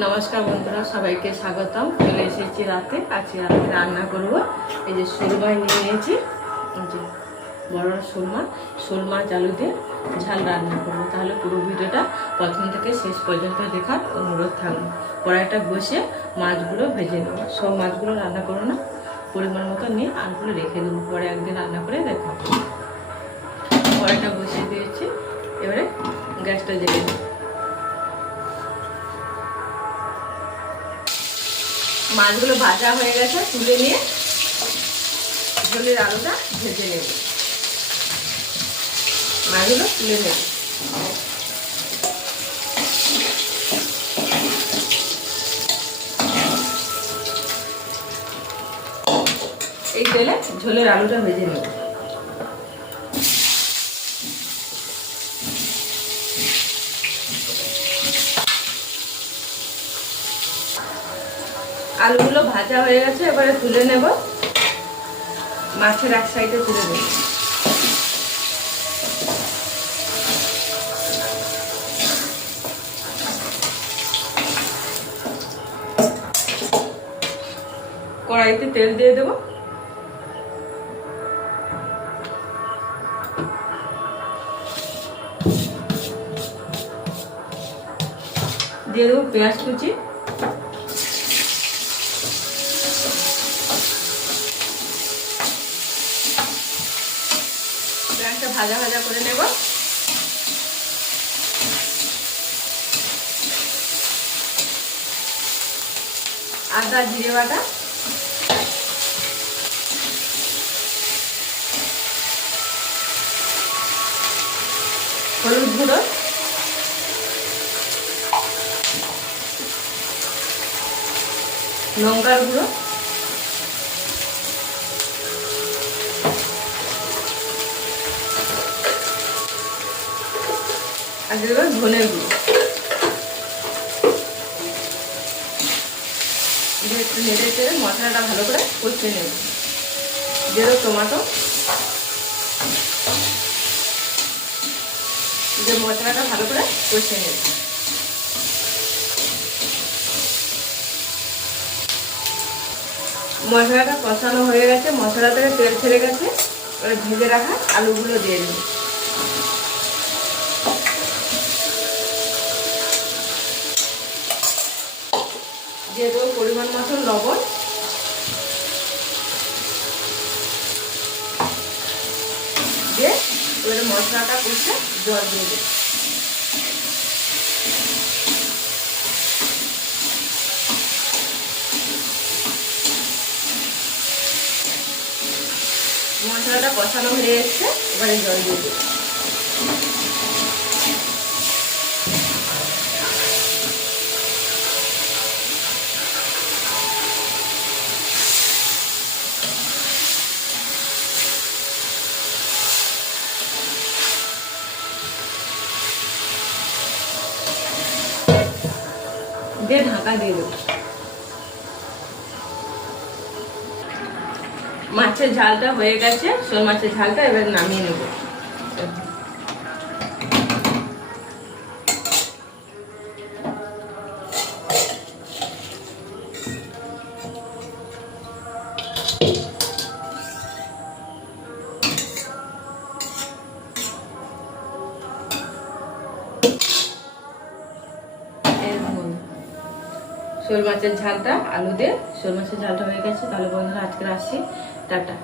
নমস্কার বন্ধুরা, সবাইকে স্বাগতম। চলে এসেছি রাতে। আজকে রাতে রান্না করব। এই যে সুরমাই নিয়ে নিয়েছি। যে বড় সুরমা শোল মাছ আলু দিয়ে ঝাল রান্না করব। তাহলে পুরো ভিডিওটা প্রথম থেকে শেষ পর্যন্ত দেখার অনুরোধ থাকবে কড়াইটা বসে মাছগুলো ভেজে নেব। সব মাছগুলো রান্না করো না। পরিমাণ মতো নিয়ে আলুগুলো রেখে দেবো। পরে একদিন রান্না করে দেখাবো কড়াইটা বসিয়ে দিয়েছি। এবারে গ্যাসটা জেলে মাছগুলো ভাজা হয়ে গেছে, তুলে নিয়ে ঝোলের আলুটা ভেজে নেব। মাছগুলো তুলে নেব। এই তেলে ঝোলের আলুটা ভেজে নেব। আলুগুলো ভাজা হয়ে গেছে, এবারে তুলে নেব। মাছের এক সাইডে তুলে নেব। কড়াইতে তেল দিয়ে দেবো। দিয়ে দেবো পেঁয়াজ কুচি। ভাজা ভাজা করে নেব। আদা জিরে বাটা। হলুদ গুঁড়ো। লঙ্কার গুঁড়ো। আর দিয়ে দেবো গুঁড়ো। দিয়ে একটু নেড়ে চেড়ে মশলাটা ভালো করে কষিয়ে নেব। দিয়ে দেবো টমাটো। দিয়ে মশলাটা ভালো করে কষিয়ে নেব। মশলাটা কষানো হয়ে গেছে মশলা থেকে তেল ছেড়ে গেছে। এবার ভেজে রাখা আলুগুলো দিয়ে দেবো। দেবো পরিমাণ মতন লবণ। দিয়ে এবারে মশলাটা কষে জল দিয়ে দেবো। মশলাটা কষানো হয়ে এসছে, এবারে জল দিয়ে দেবো। দিয়ে ঢাকা দিয়ে দেবো। মাছের ঝালটা হয়ে গেছে শোল মাছের ঝালটা এবার নামিয়ে নেব। শোল মাছের ঝালটা আলু দিয়ে শোল মাছের ঝালটা হয়ে গেছে। তাহলে বন্ধুরা আজকে আসছি। টাটা।